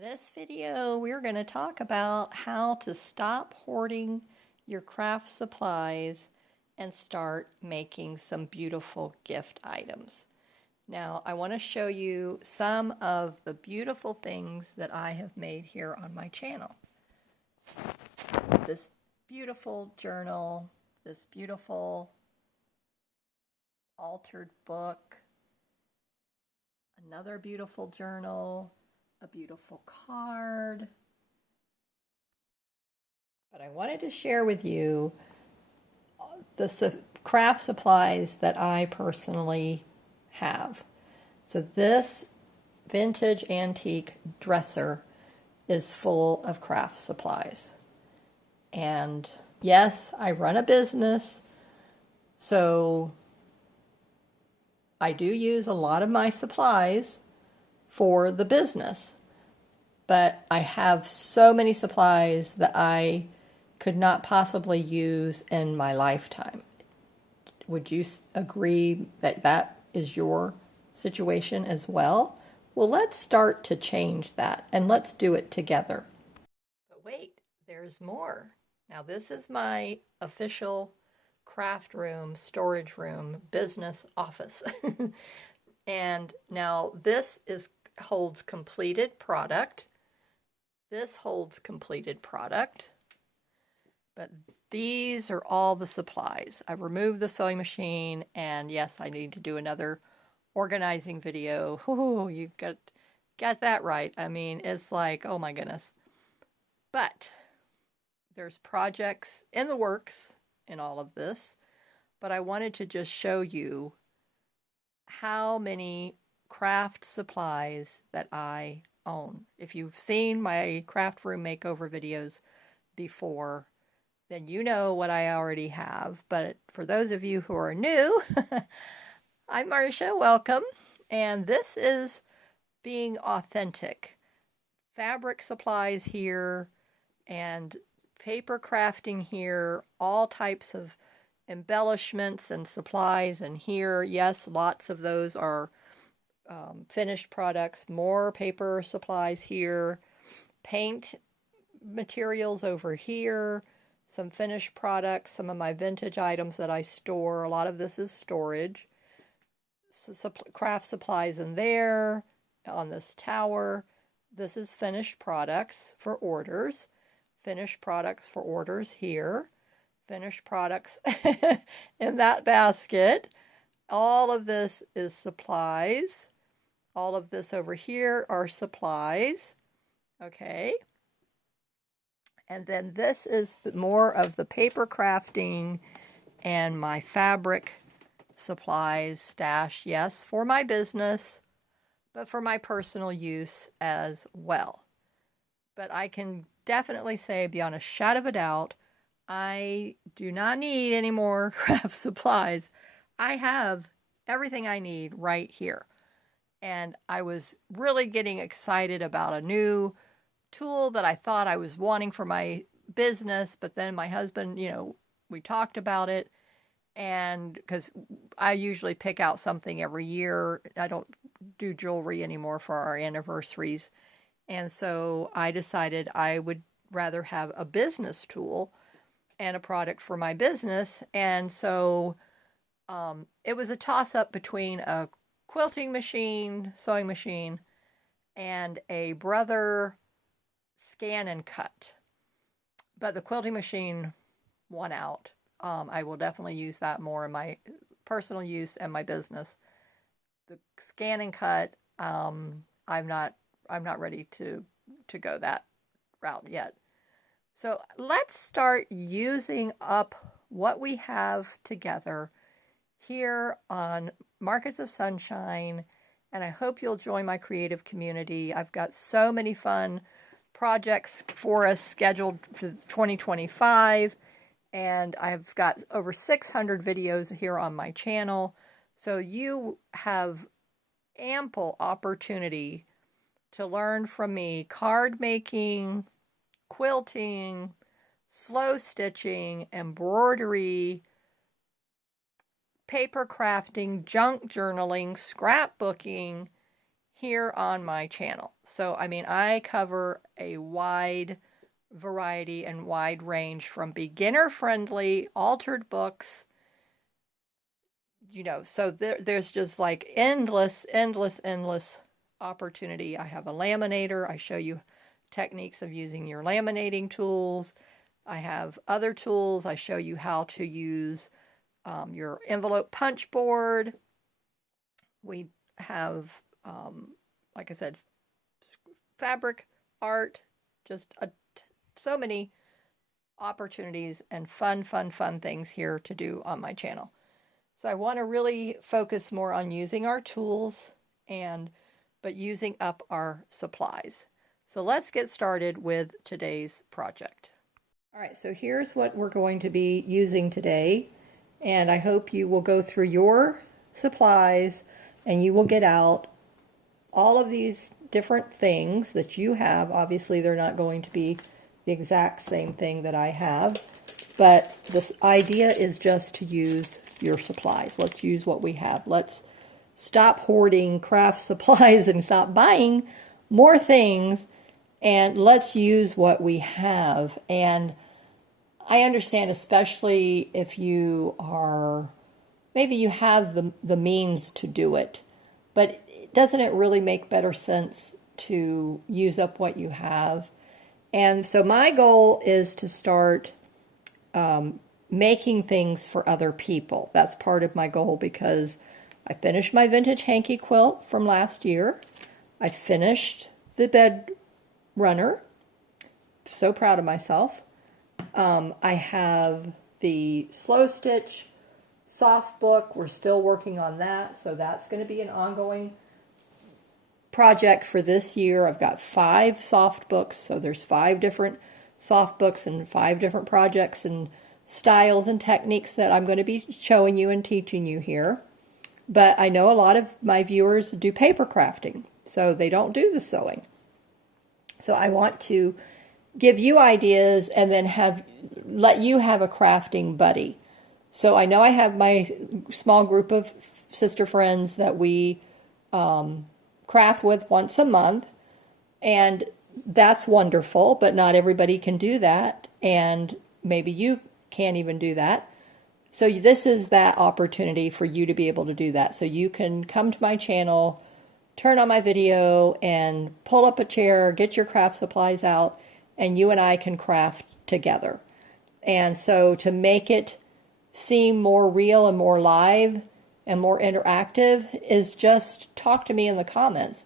In this video, we're going to talk about how to stop hoarding your craft supplies and start making some beautiful gift items. Now, I want to show you some of the beautiful things that I have made here on my channel. This beautiful journal, this beautiful altered book, another beautiful journal, a beautiful card. But I wanted to share with you the craft supplies that I personally have. So this vintage antique dresser is full of craft supplies. And yes, I run a business, so I do use a lot of my supplies for the business, but I have so many supplies that I could not possibly use in my lifetime. Would you agree that that is your situation as well? Well, let's start to change that, and let's do it together. But wait, there's more. Now, this is my official craft room, storage room, business office. And now this holds completed product. This holds completed product. But these are all the supplies. I removed the sewing machine, and yes, I need to do another organizing video. Oh, you got that right. I mean, it's like, oh my goodness. But there's projects in the works in all of this, but I wanted to just show you how many craft supplies that I own. If you've seen my craft room makeover videos before, then you know what I already have. But for those of you who are new, I'm Marcia, welcome. And this is being authentic. Fabric supplies here and paper crafting here, all types of embellishments and supplies. And here, yes, lots of those are finished products, more paper supplies here, paint materials over here, some finished products, some of my vintage items that I store. A lot of this is storage. Craft supplies in there, on this tower. This is finished products for orders. Finished products for orders here. Finished products in that basket. All of this is supplies. All of this over here are supplies. Okay. And then this is more of the paper crafting and my fabric supplies stash. Yes, for my business, but for my personal use as well. But I can definitely say beyond a shadow of a doubt, I do not need any more craft supplies. I have everything I need right here. And I was really getting excited about a new tool that I thought I was wanting for my business, but then my husband, we talked about it, and because I usually pick out something every year. I don't do jewelry anymore for our anniversaries. And so I decided I would rather have a business tool and a product for my business. And so it was a toss-up between a quilting machine, sewing machine, and a Brother scan and cut. But the quilting machine won out. I will definitely use that more in my personal use and my business. The scan and cut, I'm not ready to go that route yet. So let's start using up what we have together here on Markets of Sunshine, and I hope you'll join my creative community. I've got so many fun projects for us scheduled for 2025, and I've got over 600 videos here on my channel, so you have ample opportunity to learn from me card making, quilting, slow stitching, embroidery, paper crafting, junk journaling, scrapbooking, here on my channel. So, I mean, I cover a wide variety and wide range from beginner-friendly, altered books, so there's just like endless opportunity. I have a laminator. I show you techniques of using your laminating tools. I have other tools. I show you how to use your envelope punch board. We have, like I said, fabric art, just so many opportunities and fun things here to do on my channel. So I want to really focus more on using our tools but using up our supplies. So let's get started with today's project. All right, so here's what we're going to be using today. And I hope you will go through your supplies and you will get out all of these different things that you have. Obviously, they're not going to be the exact same thing that I have, but this idea is just to use your supplies. Let's use what we have. Let's stop hoarding craft supplies and stop buying more things, and let's use what we have. And I understand, especially if you are, maybe you have the means to do it, but doesn't it really make better sense to use up what you have? And so my goal is to start making things for other people. That's part of my goal, because I finished my vintage hanky quilt from last year. I finished the bed runner. So proud of myself. I have the slow stitch soft book. We're still working on that, so that's going to be an ongoing project for this year. I've got 5 soft books, so there's 5 different soft books and 5 different projects and styles and techniques that I'm going to be showing you and teaching you here. But I know a lot of my viewers do paper crafting, so they don't do the sewing. So I want to give you ideas and then let you have a crafting buddy. So I know I have my small group of sister friends that we craft with once a month, and that's wonderful, but not everybody can do that, and maybe you can't even do that. So this is that opportunity for you to be able to do that. So you can come to my channel, turn on my video, and pull up a chair, get your craft supplies out, and you and I can craft together. And so to make it seem more real and more live and more interactive is just talk to me in the comments.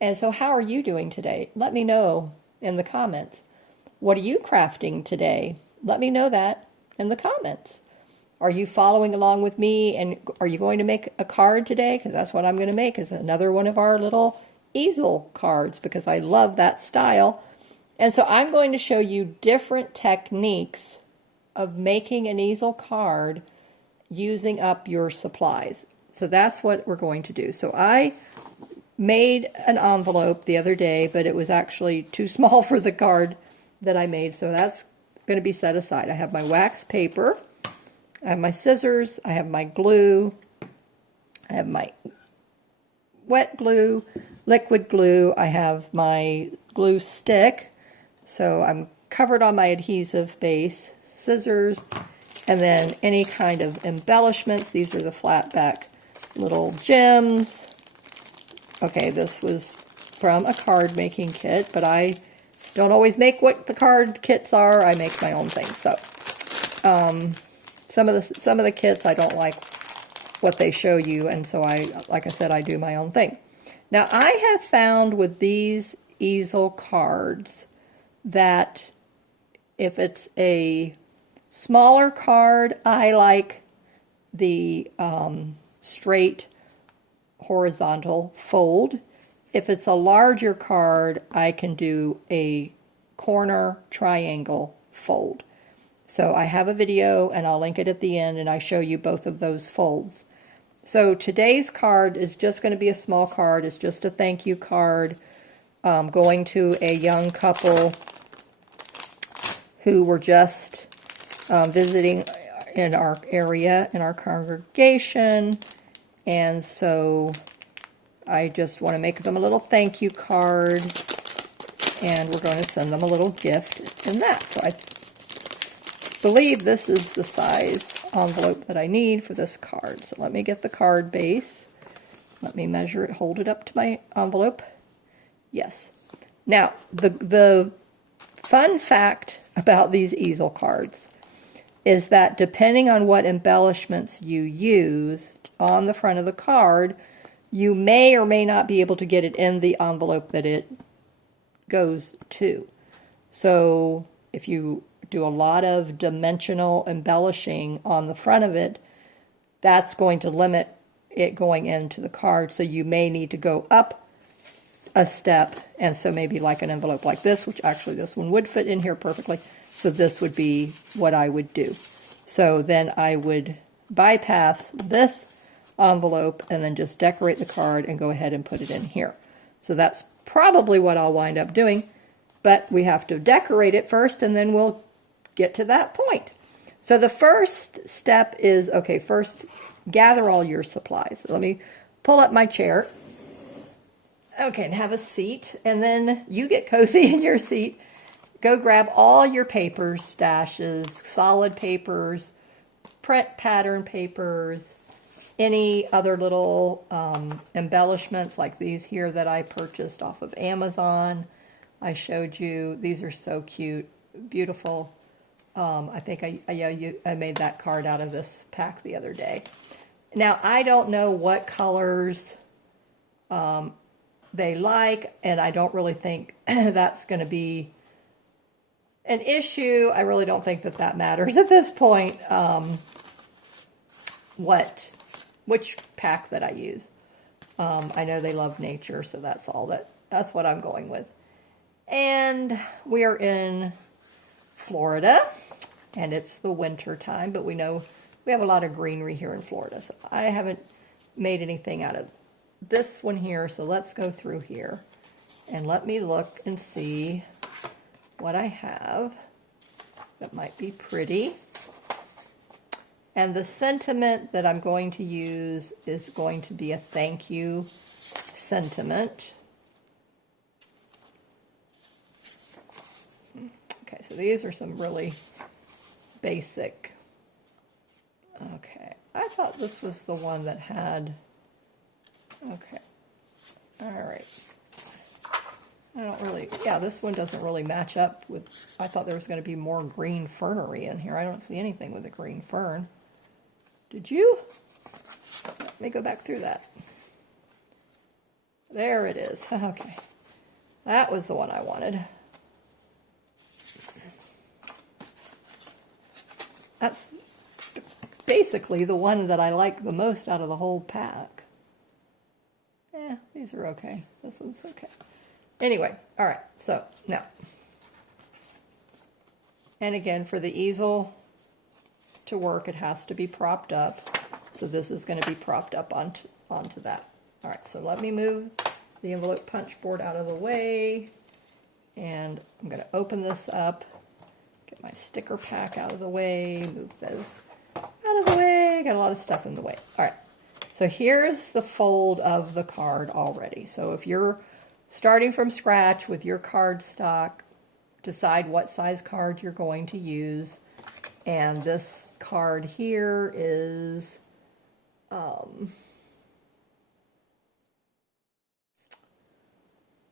And so how are you doing today? Let me know in the comments. What are you crafting today? Let me know that in the comments. Are you following along with me, and are you going to make a card today? Because that's what I'm going to make, is another one of our little easel cards, because I love that style. And so I'm going to show you different techniques of making an easel card using up your supplies. So that's what we're going to do. So I made an envelope the other day, but it was actually too small for the card that I made. So that's going to be set aside. I have my wax paper, I have my scissors, I have my glue, I have my wet glue, liquid glue, I have my glue stick. So I'm covered on my adhesive base, scissors, and then any kind of embellishments. These are the flat back little gems. Okay, this was from a card making kit, but I don't always make what the card kits are. I make my own things. So some of the kits I don't like what they show you, and so like I said, I do my own thing. Now I have found with these easel cards that if it's a smaller card, I like the straight horizontal fold. If it's a larger card, I can do a corner triangle fold. So I have a video, and I'll link it at the end, and I show you both of those folds. So today's card is just going to be a small card. It's just a thank you card going to a young couple who were just visiting in our area, in our congregation. And so I just want to make them a little thank you card, and we're going to send them a little gift in that. So I believe this is the size envelope that I need for this card. So let me get the card base. Let me measure it, hold it up to my envelope. Yes. Now, the fun fact about these easel cards is that depending on what embellishments you use on the front of the card, you may or may not be able to get it in the envelope that it goes to. So if you do a lot of dimensional embellishing on the front of it, that's going to limit it going into the card. So you may need to go up a step, and so maybe like an envelope like this, which actually this one would fit in here perfectly. So this would be what I would do. So then I would bypass this envelope and then just decorate the card and go ahead and put it in here. So that's probably what I'll wind up doing, but we have to decorate it first and then we'll get to that point. So the first step is, okay, first gather all your supplies. Let me pull up my chair. Okay, and have a seat, and then you get cozy in your seat. Go grab all your papers, stashes, solid papers, print pattern papers, any other little embellishments like these here that I purchased off of Amazon. I showed you. These are so cute, beautiful. I think I made that card out of this pack the other day. Now, I don't know what colors they like, and I don't really think that's going to be an issue. I really don't think that that matters at this point, which pack that I use. I know they love nature, so that's what I'm going with. And we are in Florida, and it's the winter time, but we know we have a lot of greenery here in Florida, so I haven't made anything out of this one here, so let's go through here and let me look and see what I have that might be pretty. And the sentiment that I'm going to use is going to be a thank you sentiment. Okay, so these are some really basic. Okay, I thought this was the one that had. Okay, all right. I don't really, yeah, this one doesn't really match up with, I thought there was going to be more green fernery in here. I don't see anything with a green fern. Did you? Let me go back through that. There it is. Okay. That was the one I wanted. That's basically the one that I like the most out of the whole pack. Yeah, these are okay. This one's okay. Anyway, all right, so now. And again, for the easel to work, it has to be propped up. So this is going to be propped up onto that. All right, so let me move the envelope punch board out of the way. And I'm going to open this up, get my sticker pack out of the way, move those out of the way. Got a lot of stuff in the way. All right. So here's the fold of the card already. So if you're starting from scratch with your card stock, decide what size card you're going to use. And this card here is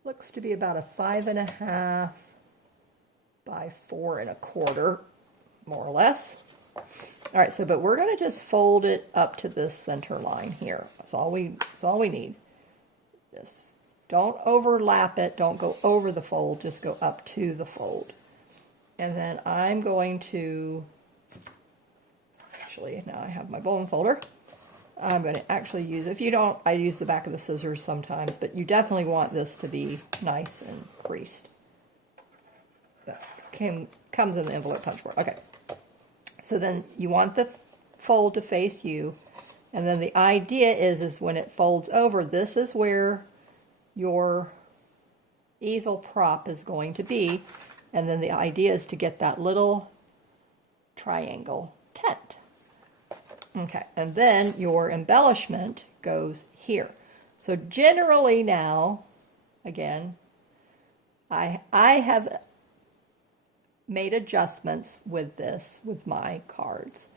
looks to be about a 5.5 by 4 1/4, more or less. All right, so but we're going to just fold it up to this center line here. That's all we need. Just don't overlap it. Don't go over the fold. Just go up to the fold. And then I'm going to actually, now I have my bone folder. I'm going to actually use, if you don't, I use the back of the scissors sometimes, but you definitely want this to be nice and creased. That comes in the envelope punch board. Okay. So then you want the fold to face you, and then the idea is when it folds over, this is where your easel prop is going to be, and then the idea is to get that little triangle tent. Okay, and then your embellishment goes here. So generally now, again, I have made adjustments with this, with my cards.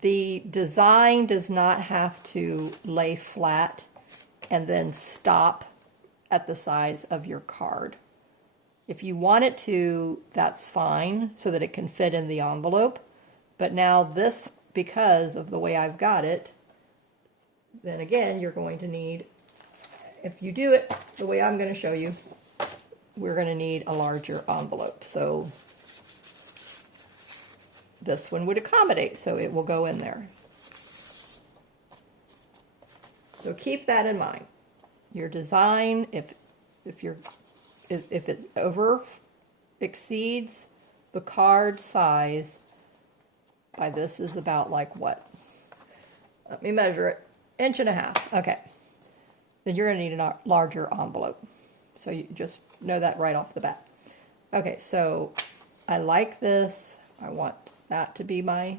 The design does not have to lay flat and then stop at the size of your card. If you want it to, that's fine, so that it can fit in the envelope. But now this, because of the way I've got it, then again, you're going to need, if you do it the way I'm going to show you, we're going to need a larger envelope. So this one would accommodate, so it will go in there. So keep that in mind. Your design, if it exceeds the card size by, this is about like what? Let me measure it. 1.5 inches. Okay. Then you're going to need a larger envelope. So you just know that right off the bat. Okay, so I like this. I want that to be my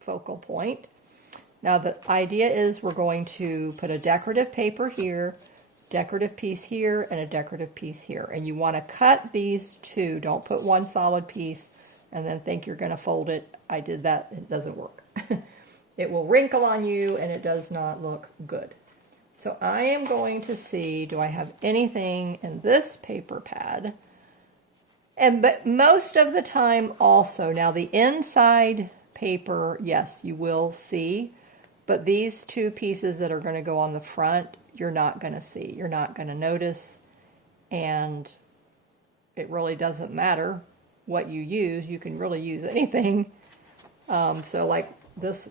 focal point. Now the idea is we're going to put a decorative paper here, decorative piece here, and a decorative piece here. And you want to cut these two. Don't put one solid piece and then think you're going to fold it. I did that. It doesn't work. It will wrinkle on you and it does not look good. So I am going to see, do I have anything in this paper pad? But most of the time also, now the inside paper, yes, you will see, but these two pieces that are going to go on the front, you're not going to see. You're not going to notice, and it really doesn't matter what you use. You can really use anything. So like this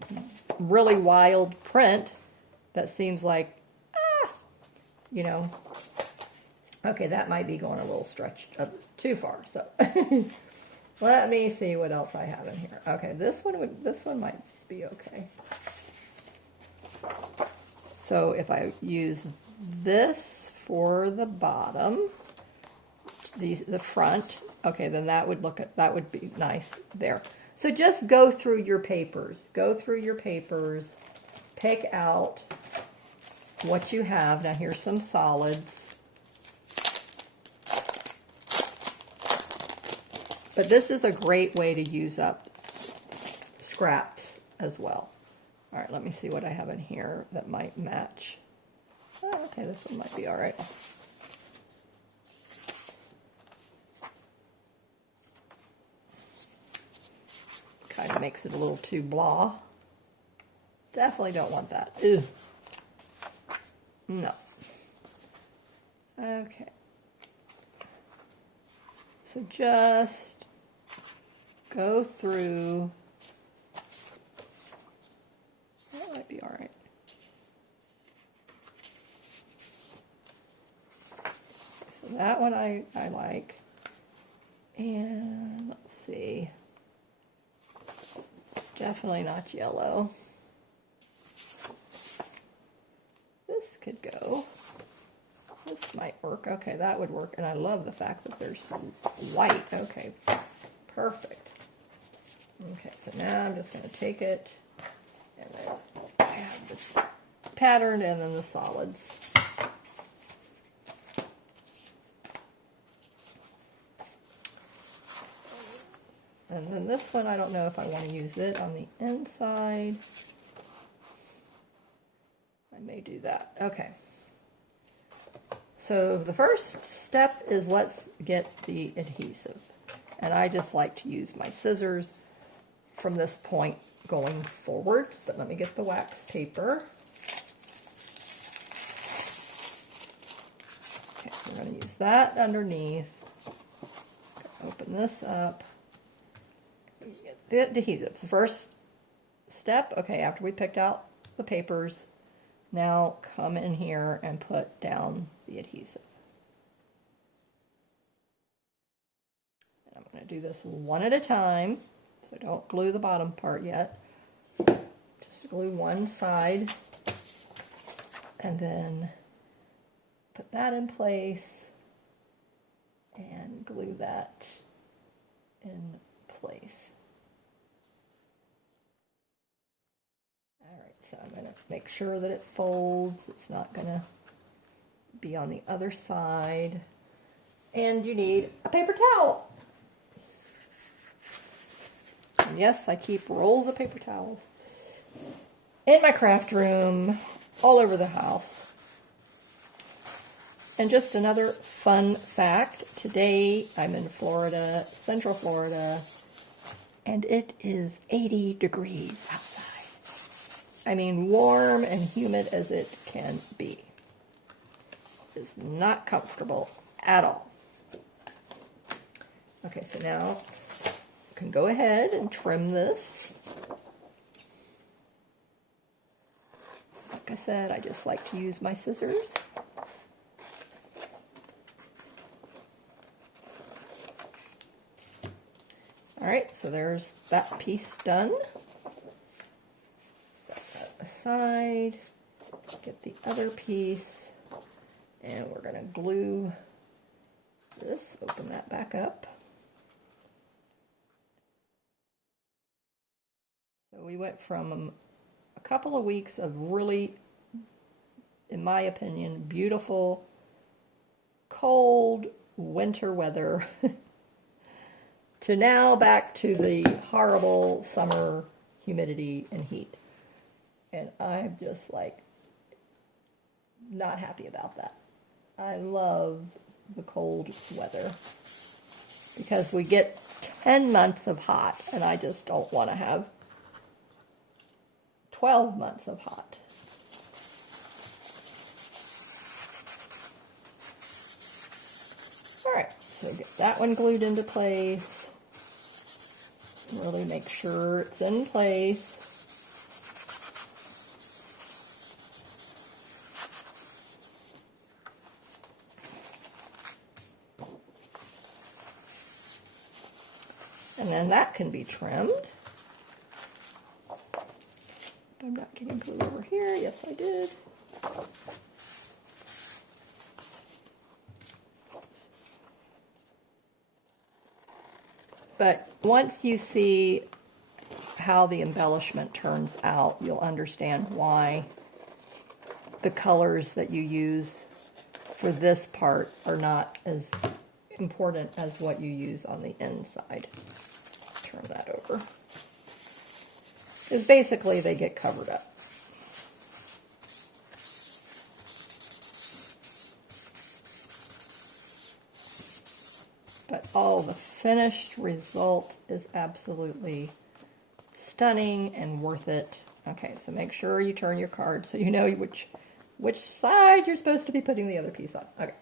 really wild print that seems like, you know, okay, that might be going a little stretched too far. So let me see what else I have in here. Okay, this one might be okay. So if I use this for the bottom, the front, okay, then that would be nice there. So just go through your papers. Go through your papers, pick out what you have. Now here's some solids. But this is a great way to use up scraps as well. All right, let me see what I have in here that might match. Oh, okay, this one might be all right. Kind of makes it a little too blah. Definitely don't want that. Ew. No. Okay. So just go through. That might be all right. So that one I like. And let's see. Definitely not yellow. This could go. This might work. Okay, that would work. And I love the fact that there's white. Okay, perfect. Okay, so now I'm just going to take it, and then I have this pattern and then the solids. And then this one, I don't know if I want to use it on the inside. I may do that. Okay. So the first step is let's get the adhesive. And I just like to use my scissors from this point going forward. But let me get the wax paper. Okay, so we're going to use that underneath. Open this up. The adhesives. The first step, okay, after we picked out the papers, now come in here and put down the adhesive. And I'm going to do this one at a time, so don't glue the bottom part yet. Just glue one side and then put that in place and glue that in place. So I'm going to make sure that it folds. It's not going to be on the other side. And you need a paper towel. And yes, I keep rolls of paper towels in my craft room, all over the house. And just another fun fact, today I'm in Florida, Central Florida, and it is 80 degrees outside. I mean, warm and humid as it can be. It's not comfortable at all. Okay, so now you can go ahead and trim this. Like I said, I just like to use my scissors. All right, so there's that piece done. Set that aside. Get the other piece, and we're going to glue this. Open that back up. So we went from a couple of weeks of really, in my opinion, beautiful, cold winter weather to now back to the horrible summer humidity and heat. And I'm just like not happy about that. I love the cold weather because we get 10 months of hot, and I just don't want to have 12 months of hot. All right, so get that one glued into place. Really make sure it's in place. And then that can be trimmed. I'm not getting glue over here. Yes, I did. But once you see how the embellishment turns out, you'll understand why the colors that you use for this part are not as important as what you use on the inside. Turn that over. Because basically they get covered up. But the finished result is absolutely stunning and worth it. Okay, so make sure you turn your card so you know which side you're supposed to be putting the other piece on. Okay.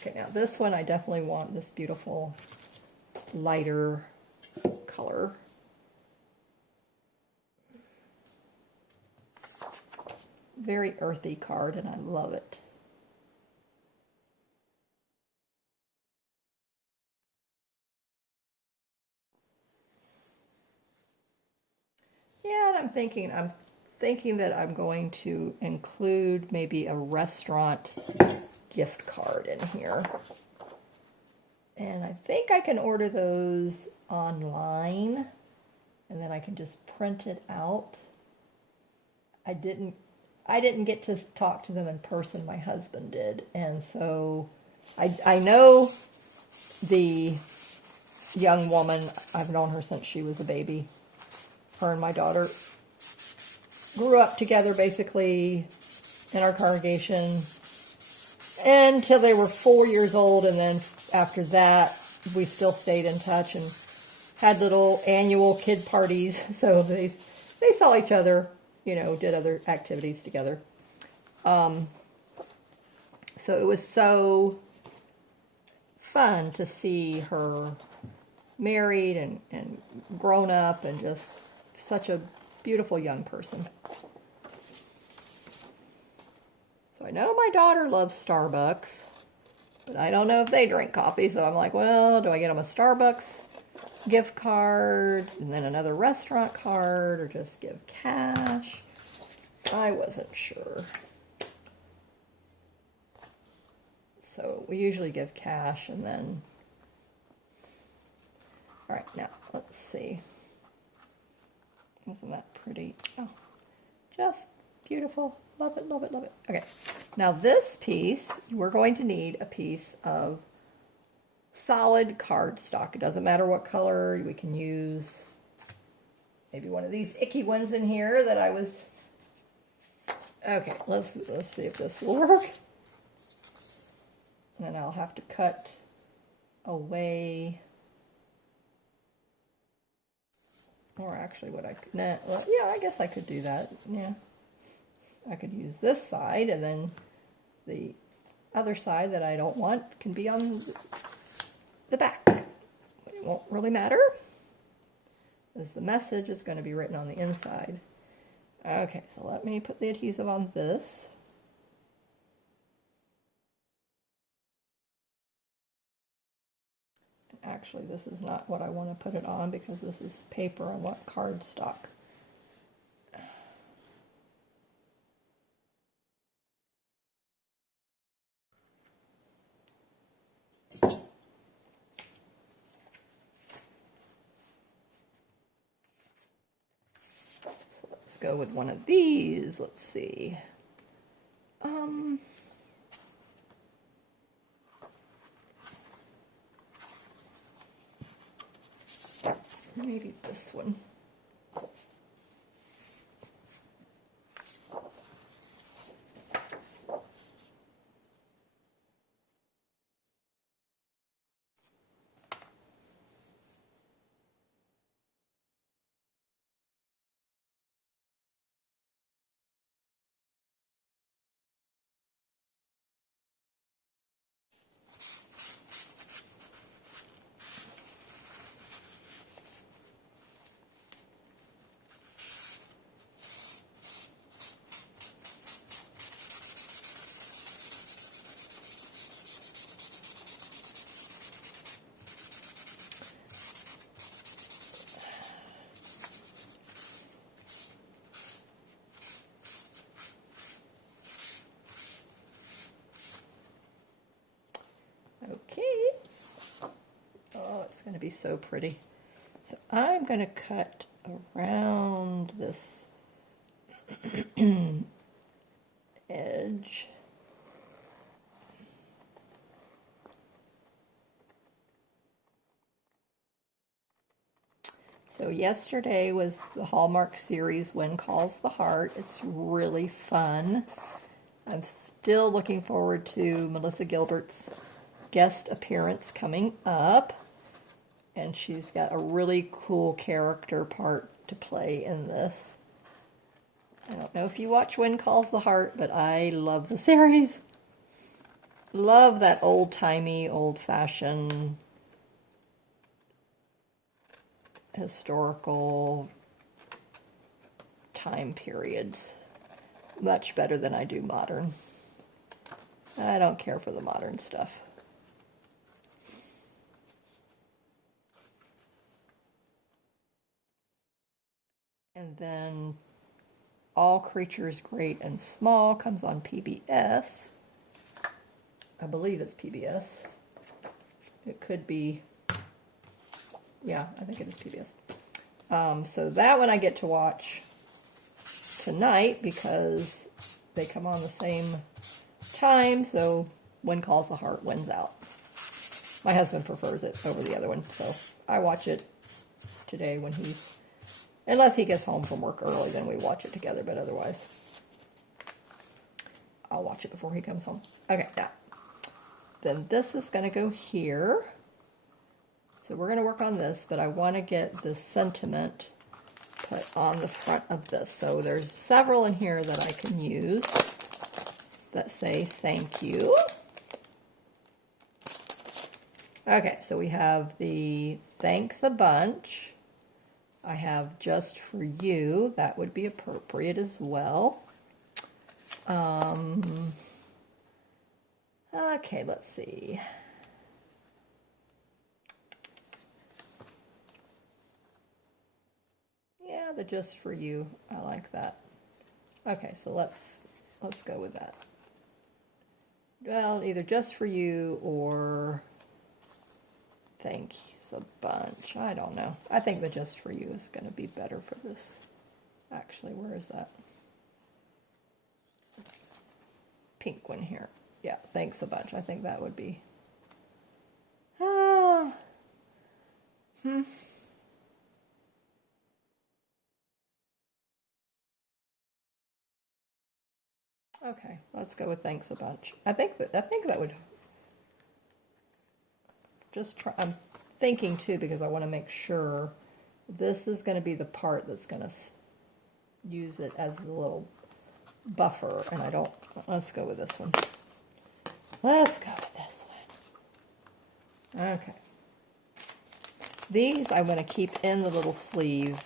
Okay, now this one I definitely want this beautiful lighter color. Very earthy card, and I love it. Yeah, and I'm thinking that I'm going to include maybe a restaurant gift card in here. And I think I can order those online, and then I can just print it out. I didn't get to talk to them in person. My husband did. And so I know the young woman. I've known her since she was a baby. Her and my daughter grew up together basically in our congregation until they were 4 years old. And then after that, we still stayed in touch and had little annual kid parties. So they saw each other, you know, did other activities together. So it was so fun to see her married and grown up and just such a beautiful young person. So I know my daughter loves Starbucks, but I don't know if they drink coffee. So I'm like, well, do I get them a Starbucks gift card and then another restaurant card, or just give cash? I wasn't sure. So we usually give cash, and then, all right, now let's see. Isn't that pretty? Oh, Just beautiful. Love it, love it, love it. Okay, now this piece, we're going to need a piece of solid cardstock. It doesn't matter what color. We can use maybe one of these icky ones in here that I was... Okay, let's see if this will work. And I'll have to cut away... Or actually what I could... Nah, well, yeah, I guess I could do that. Yeah. I could use this side, and then the other side that I don't want can be on the back. It won't really matter, as the message is going to be written on the inside. Okay, so let me put the adhesive on this. Actually, this is not what I want to put it on, because this is paper. I want cardstock. Go with one of these. Let's see. Maybe this one. Okay. Oh, it's going to be so pretty. So I'm going to cut around this edge. So yesterday was the Hallmark series, When Calls the Heart. It's really fun. I'm still looking forward to Melissa Gilbert's guest appearance coming up. And she's got a really cool character part to play in this. I don't know if you watch When Calls the Heart, but I love the series. Love that old-timey, old-fashioned, historical time periods. Much better than I do modern. I don't care for the modern stuff. And then All Creatures Great and Small comes on PBS. I believe it's PBS. It could be, yeah, I think it is PBS. So that one I get to watch tonight because they come on the same time, so When Calls the Heart wins out. My husband prefers it over the other one, so I watch it today when he's, unless he gets home from work early, then we watch it together, but otherwise I'll watch it before he comes home. Okay, now, then this is going to go here. So we're going to work on this, but I want to get the sentiment put on the front of this. So there's several in here that I can use that say thank you. Okay, so we have the thanks a bunch. I have just for you. That would be appropriate as well. Okay, let's see. Yeah, the just for you. I like that. Okay, so let's go with that. Well, either just for you or thanks a bunch. I don't know. I think the just for you is going to be better for this. Actually, where is that? pink one here. Yeah, thanks a bunch. I think that would be... Ah. Okay, let's go with thanks a bunch. I think that would just try. I'm thinking too, because I want to make sure this is going to be the part that's going to use it as a little buffer, and I don't. Let's go with this one. Let's go with this one. Okay. These I want to keep in the little sleeve.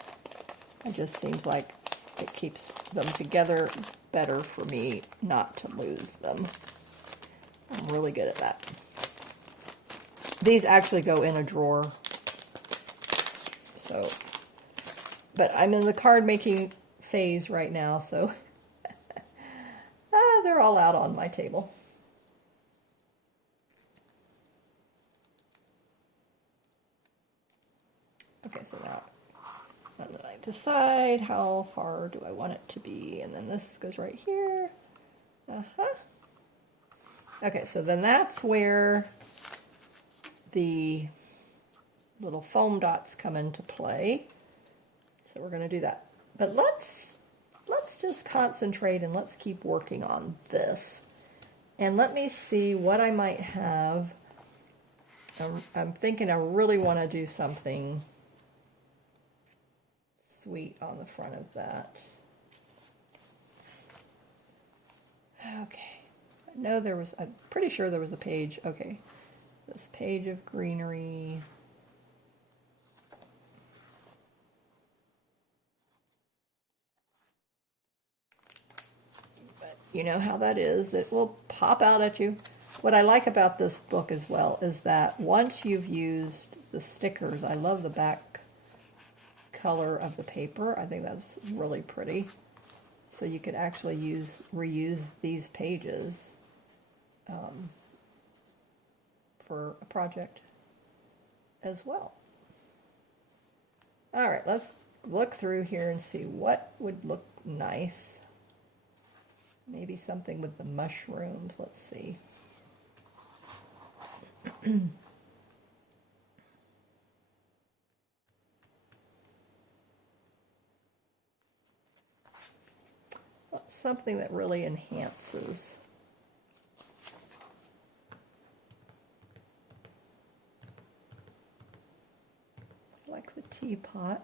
It just seems like it keeps them together better for me not to lose them. I'm really good at that. These actually go in a drawer. So, but I'm in the card making phase right now, so they're all out on my table. Okay, so now I decide how far do I want it to be, and then this goes right here. Okay, so then that's where the little foam dots come into play. So we're going to do that. But let's just concentrate and let's keep working on this. And let me see what I might have. I'm thinking I really want to do something sweet on the front of that. Okay. I know there was, I'm pretty sure there was a page. Okay. This page of greenery. But you know how that is. It will pop out at you. What I like about this book as well is that once you've used the stickers, I love the back color of the paper. I think that's really pretty. So you could actually reuse these pages for a project as well. All right, let's look through here and see what would look nice. Maybe something with the mushrooms. Let's see. Something that really enhances. I like the teapot.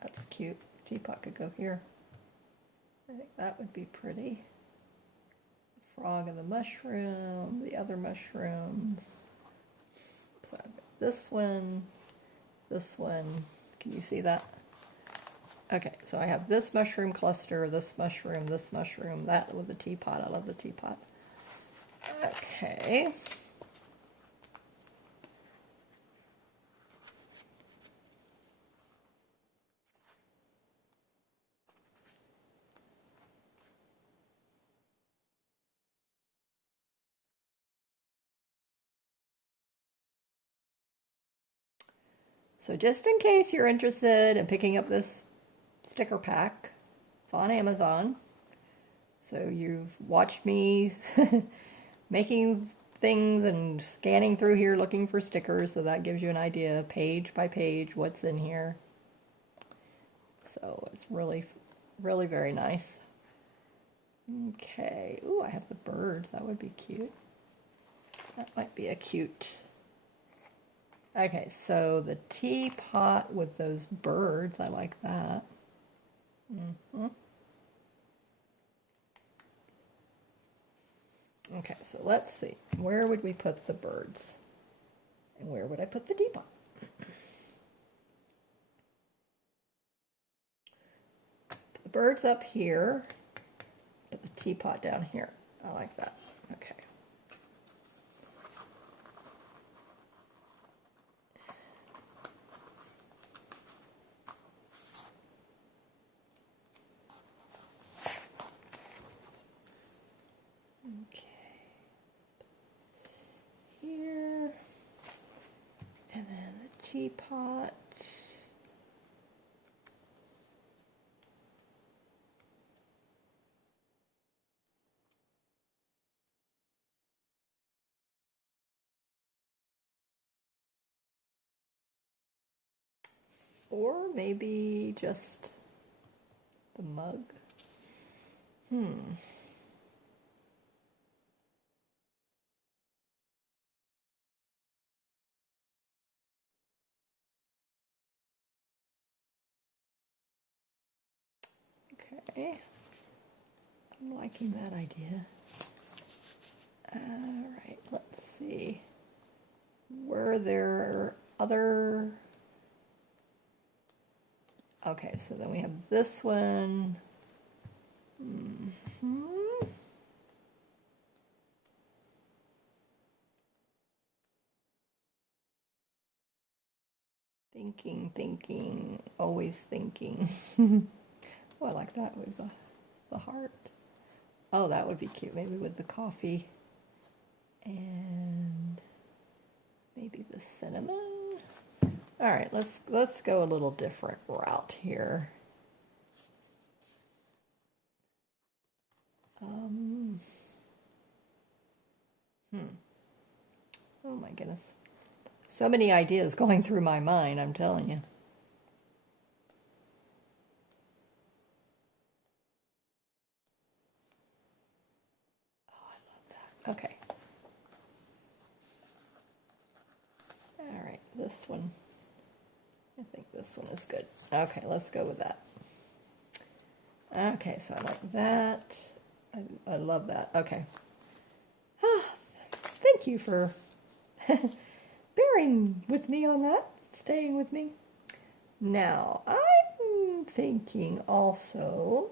That's cute. Teapot could go here. I think that would be pretty. The frog and the mushroom, the other mushrooms. So I've got this one. Can you see that? Okay, so I have this mushroom cluster, this mushroom, that with the teapot. I love the teapot. Okay. So just in case you're interested in picking up this sticker pack, it's on Amazon. So you've watched me making things and scanning through here looking for stickers, so that gives you an idea page by page what's in here. So it's really, really very nice. Okay, ooh, I have the birds. That would be cute. That might be a cute. Okay, so the teapot with those birds, I like that. Okay, so let's see. Where would we put the birds? And where would I put the teapot? Put the birds up here. Put the teapot down here. I like that. Okay. Here, and then the teapot. Or maybe just the mug. Okay, I'm liking that idea. All right, let's see. Were there other... Okay, so then we have this one. Thinking, always thinking. Oh, I like that with the heart. Oh, that would be cute, maybe with the coffee. And maybe the cinnamon. All right, let's go a little different route here. Oh my goodness. So many ideas going through my mind, I'm telling you. Oh, I love that. Okay. All right, this one. I think this one is good. Okay, let's go with that. Okay, so I like that. I love that. Okay. Thank you for bearing with me on that, staying with me. Now, I'm thinking also,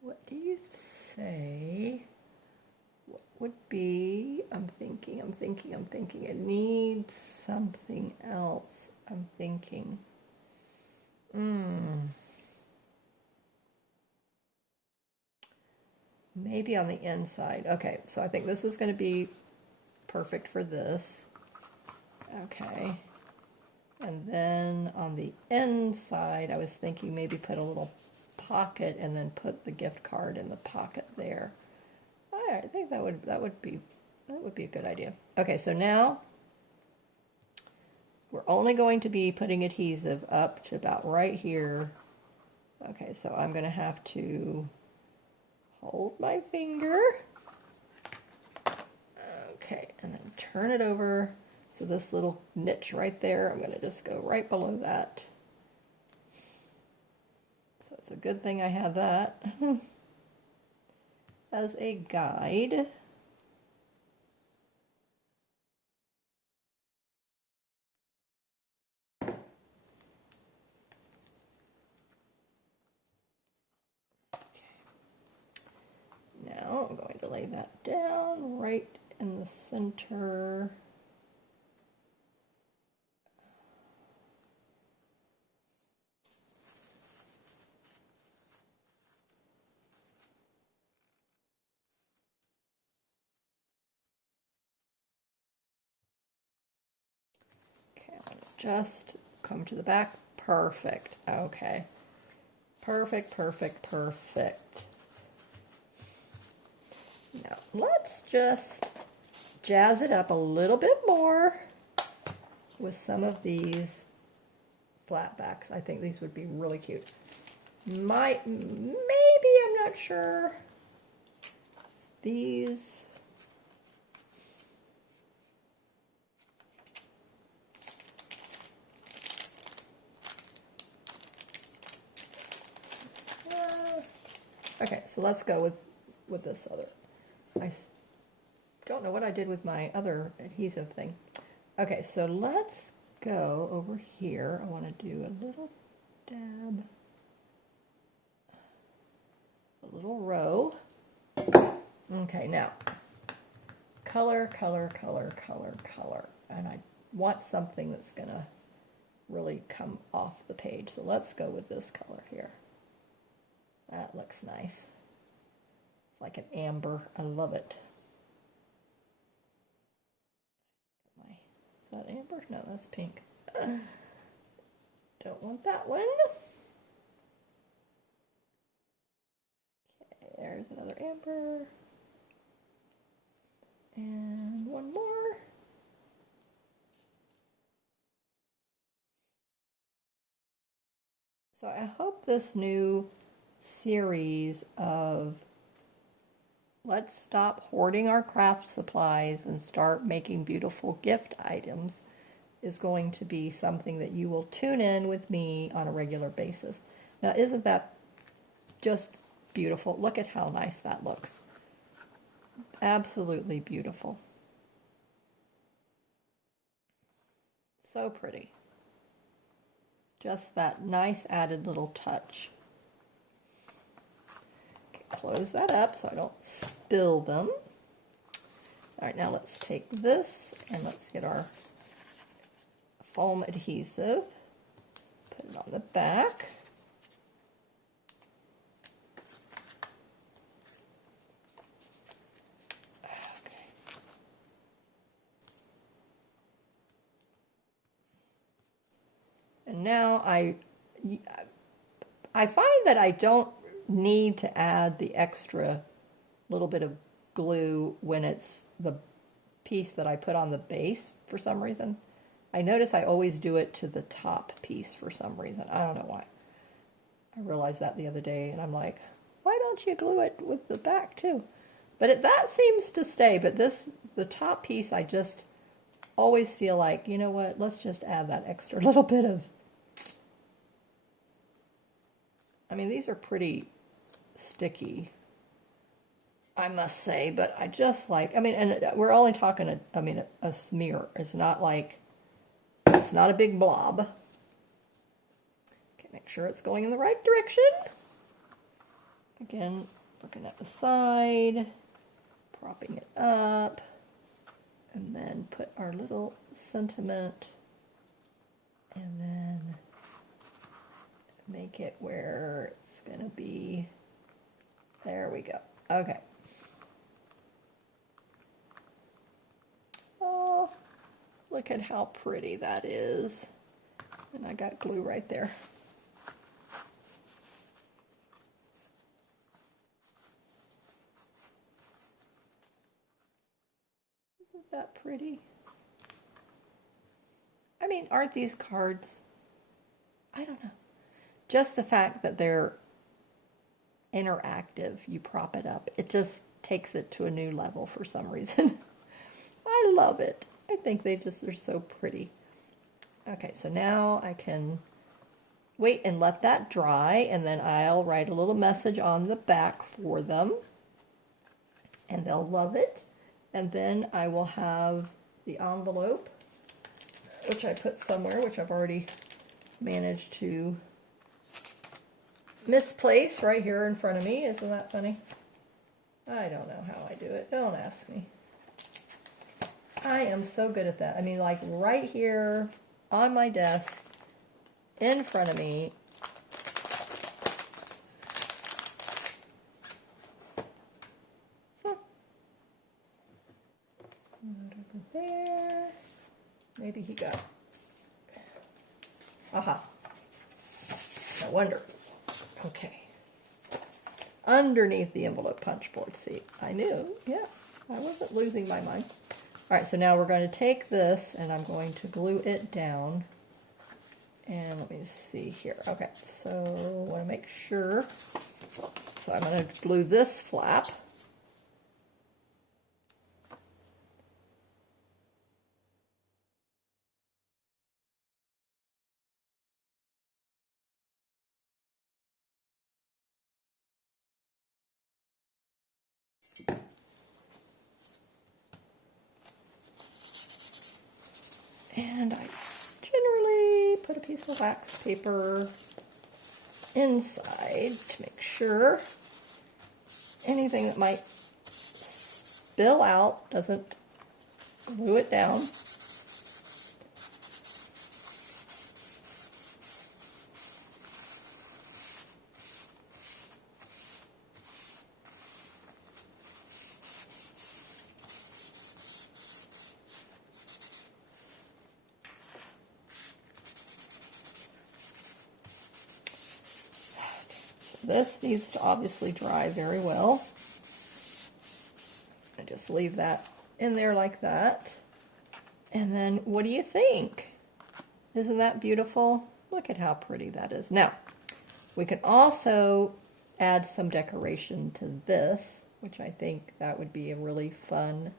what do you say? What would be, I'm thinking. It needs something else. I'm thinking. Maybe on the inside. Okay, so I think this is going to be perfect for this. Okay. And then on the inside, I was thinking maybe put a little pocket and then put the gift card in the pocket there. I think that would be a good idea. Okay, so now we're only going to be putting adhesive up to about right here. Okay, so I'm going to have to hold my finger. Okay, and then turn it over. So this little niche right there, I'm going to just go right below that. So it's a good thing I have that as a guide. Now I'm going to lay that down right in the center. Okay, I'm going to just come to the back. Perfect. Okay. Perfect. Now let's just jazz it up a little bit more with some of these flat backs. I think these would be really cute. Maybe, I'm not sure. These. Okay, so let's go with this other. I don't know what I did with my other adhesive thing. Okay, so let's go over here. I want to do a little dab, a little row. Okay, now color, and I want something that's gonna really come off the page. So let's go with this color here. That looks nice. It's like an amber. I love it. Is that amber? No, that's pink. Don't want that one. Okay, there's another amber. And one more. So I hope this new series of let's stop hoarding our craft supplies and start making beautiful gift items is going to be something that you will tune in with me on a regular basis. Now, isn't that just beautiful? Look at how nice that looks. Absolutely beautiful. So pretty. Just that nice added little touch. Okay, close that up so I don't spill them. All right, now let's take this and let's get our foam adhesive. Put it on the back. And now I find that I don't need to add the extra little bit of glue when it's the piece that I put on the base for some reason. I notice I always do it to the top piece for some reason. I don't know why. I realized that the other day and I'm like, why don't you glue it with the back too? But that seems to stay, but the top piece, I just always feel like, you know what, let's just add that extra little bit of, I mean, these are pretty sticky, I must say, but I just like, I mean, and we're only talking, a smear. It's not like, it's not a big blob. Okay, make sure it's going in the right direction. Again, looking at the side, propping it up, and then put our little sentiment, and then make it where it's going to be. There we go. Okay. Oh, look at how pretty that is. And I got glue right there. Isn't that pretty? I mean, aren't these cards? I don't know. Just the fact that they're interactive, you prop it up, it just takes it to a new level for some reason. I love it. I think they just are so pretty. Okay, so now I can wait and let that dry, and then I'll write a little message on the back for them, and they'll love it. And then I will have the envelope, which I put somewhere, which I've already managed to misplace right here in front of me. Isn't that funny? I don't know how I do it. Don't ask me. I am so good at that. I mean, like right here on my desk in front of me. Not over there. Maybe he got. Aha. No wonder. Okay. Underneath the envelope punch board. See, I knew. Yeah, I wasn't losing my mind. All right, so now we're going to take this and I'm going to glue it down. And let me see here. Okay, so I want to make sure. So I'm going to glue this flap. And I generally put a piece of wax paper inside to make sure anything that might spill out doesn't glue it down. This needs to obviously dry very well. I just leave that in there like that. And then what do you think? Isn't that beautiful? Look at how pretty that is. Now, We can also add some decoration to this, which I think that would be a really fun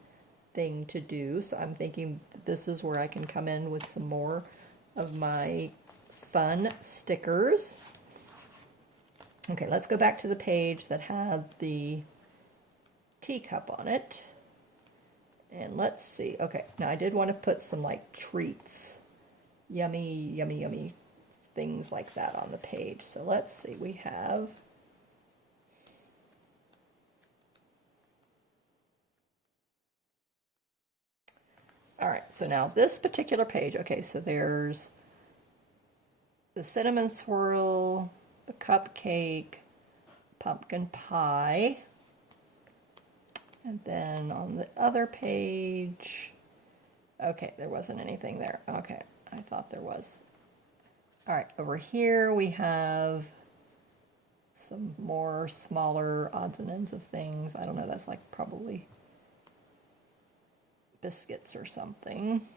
thing to do. So I'm thinking this is where I can come in with some more of my fun stickers. Okay, let's go back to the page that had the teacup on it. And let's see. Okay, now I did want to put some like treats, yummy, yummy, yummy things like that on the page. So let's see. We have all right, so now this particular page, okay, so there's the cinnamon swirl, the cupcake, pumpkin pie, and then on the other page, okay, there wasn't anything there. Okay, I thought there was. All right, over here we have some more smaller odds and ends of things. I don't know, that's like probably biscuits or something.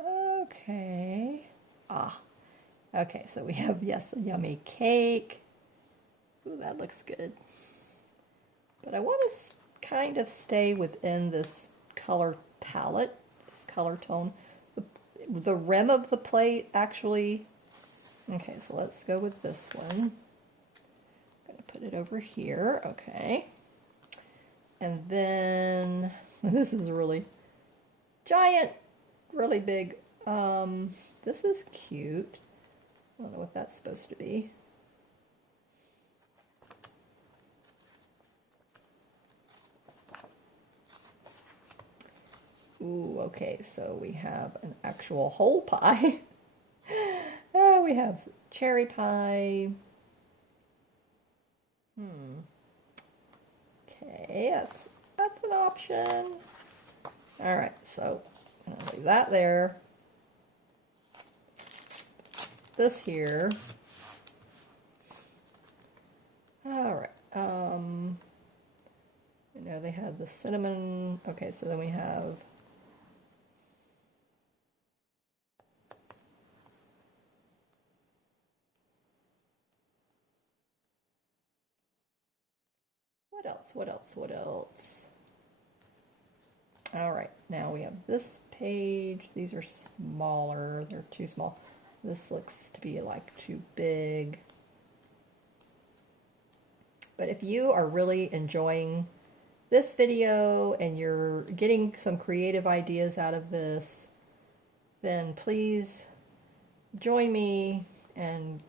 Okay. Okay, so we have, yes, a yummy cake. Ooh, that looks good. But I want to kind of stay within this color palette, this color tone. The rim of the plate, actually. Okay, so let's go with this one. I'm going to put it over here. Okay. And then this is really giant, really big. This is cute. I don't know what that's supposed to be. Ooh, okay, so we have an actual whole pie. We have cherry pie. Okay, that's an option. All right, so I'll leave that there. This here. All right. You know, they had the cinnamon. Okay, so then we have what else? What else? What else? All right, now we have this page. These are smaller. They're too small. This looks to be like too big. But if you are really enjoying this video and you're getting some creative ideas out of this, then please join me and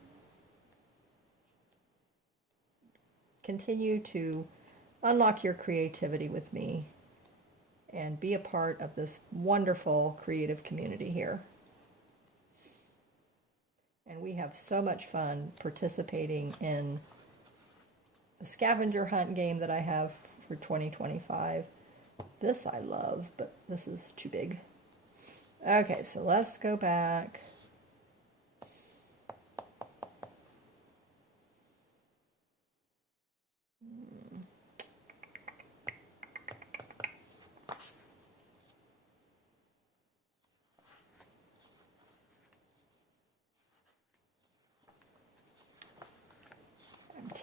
continue to unlock your creativity with me and be a part of this wonderful creative community here. And we have so much fun participating in the scavenger hunt game that I have for 2025. This I love, but this is too big. Okay, so let's go back.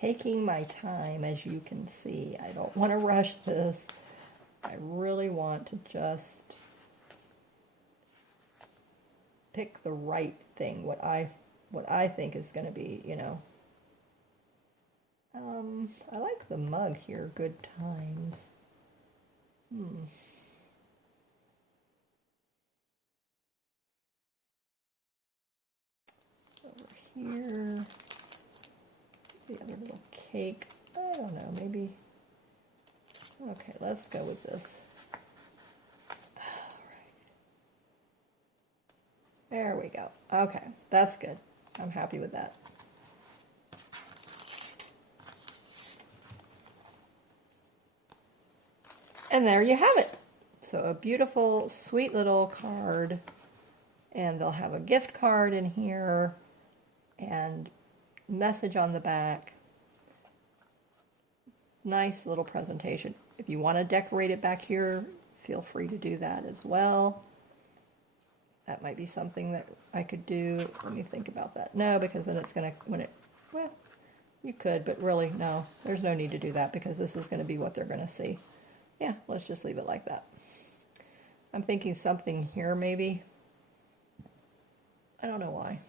Taking my time, as you can see. I don't want to rush this. I really want to just pick the right thing, what I think is going to be, you know. I like the mug here, good times. Over here. The other little cake. I don't know, maybe. Okay, let's go with this. All right. There we go. Okay, that's good. I'm happy with that. And there you have it. So a beautiful, sweet little card. And they'll have a gift card in here. And message on the back. Nice little presentation. If you want to decorate it back here, feel free to do that as well. That might be something that I could do. Let me think about that. No, because then it's going to, when it Well, you could, but really, no. There's no need to do that because this is going to be what they're going to see. Yeah, let's just leave it like that. I'm thinking something here, maybe. I don't know why.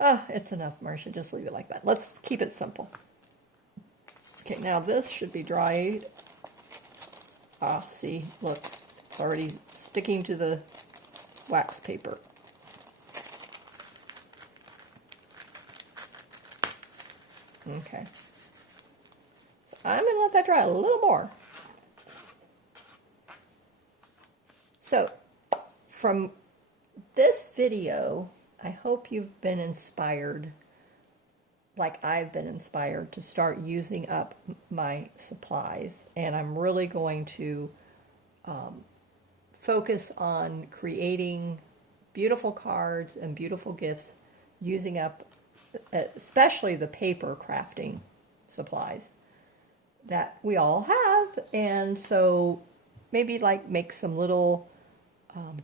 Oh, it's enough, Marcia. Just leave it like that. Let's keep it simple. Okay, now this should be dried. Ah, see, look. It's already sticking to the wax paper. Okay. So I'm going to let that dry a little more. So, from this video, I hope you've been inspired, like I've been inspired, to start using up my supplies. And I'm really going to focus on creating beautiful cards and beautiful gifts using up especially the paper crafting supplies that we all have. And so maybe like make some little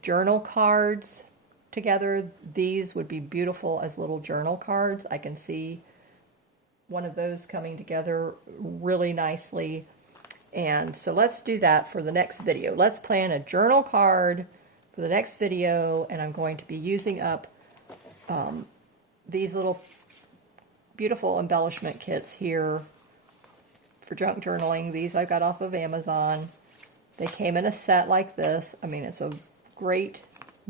journal cards together. These would be beautiful as little journal cards. I can see one of those coming together really nicely. And so let's do that for the next video. Let's plan a journal card for the next video, and I'm going to be using up these little beautiful embellishment kits here for junk journaling. These I got off of Amazon. They came in a set like this. I mean, it's a great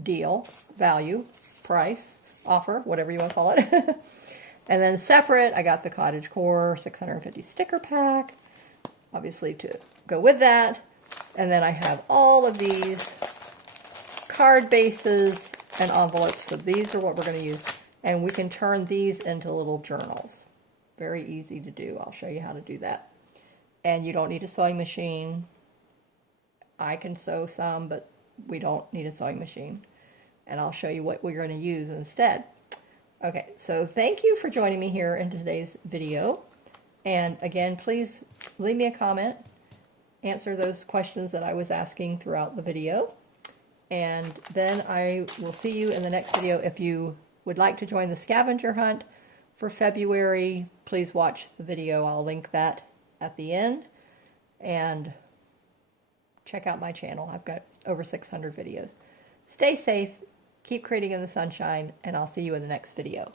deal, value, price, offer, whatever you want to call it. And then separate, I got the Cottage Core 650 sticker pack, obviously to go with that. And then I have all of these card bases and envelopes. So these are what we're going to use. And we can turn these into little journals. Very easy to do. I'll show you how to do that. And you don't need a sewing machine. I can sew some, but we don't need a sewing machine. And I'll show you what we're going to use instead. Okay, so thank you for joining me here in today's video. And again, please leave me a comment. Answer those questions that I was asking throughout the video. And then I will see you in the next video. If you would like to join the scavenger hunt for February, please watch the video. I'll link that at the end. And check out my channel. I've got over 600 videos. Stay safe, keep creating in the sunshine, and I'll see you in the next video.